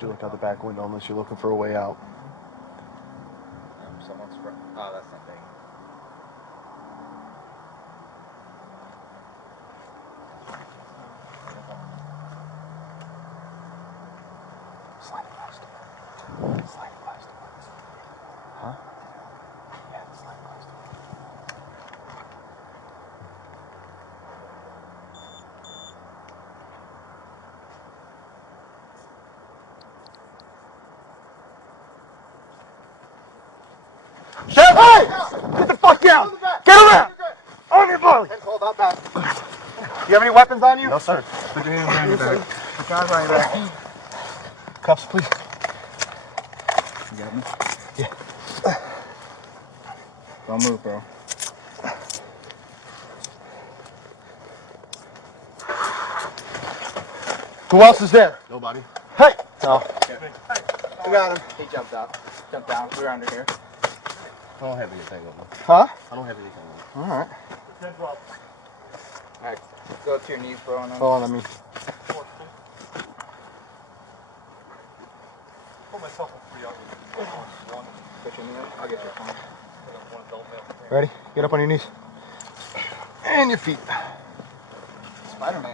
would you look out the back window unless you're looking for a way out? Someone's... Oh, that's not big. Sliding glass door. Sliding glass door. Huh? Yeah, the sliding glass door. Shut up! Get the fuck down! Get around! On your body! Hold up that. You have any weapons on you? No, sir. Put your hands behind your back. Put your hands behind your back. Cuffs, please. You got me? Yeah. Don't move, bro. Who else is there? Nobody. Hey! No. We got him. He jumped out. Jumped down. We were under here. I don't have anything on me. Huh? I don't have anything on me. Alright. Alright, go to your knees, bro. And then... Hold on, let me. Put myself on 3 Put your knee up. I'll get your phone. Ready? Get up on your knees. And your feet. Spider-Man.